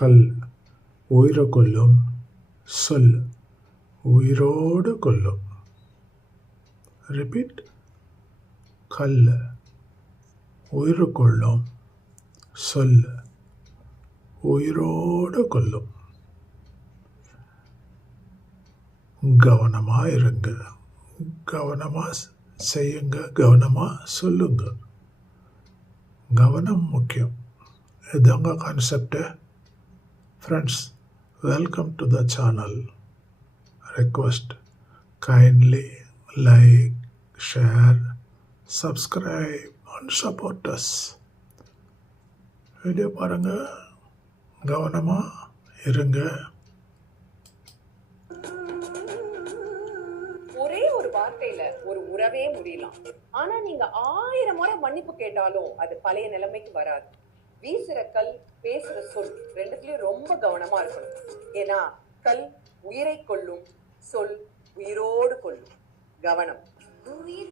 கல் உயிரை கொல்லும், சொல் உயிரோடு கொல்லும். ரிப்பீட். கல் உயிரை கொல்லும், சொல் உயிரோடு கொல்லும். கவனமாக இருங்க, கவனமாக செய்யுங்க, கவனமாக சொல்லுங்க. கவனம் முக்கியம். இதுதாங்க concept. Friends, welcome to the channel. Request kindly like, share, subscribe and support us. Video பாருங்க, கவனமாக இருங்க. ஒரே ஒரு வார்த்தையில ஒரு உறவே முடியலாம். ஆனா நீங்க 1000 முறை மன்னிப்பு கேட்டாலும் அது பழைய நிலைமைக்கு வராது. வீசுற கல், பேசுற சொல் ரெண்டுத்துலயும் ரொம்ப கவனமா இருக்கணும். ஏன்னா கல் உயிரை கொல்லும், சொல் உயிரோடு கொல்லும். கவனம்.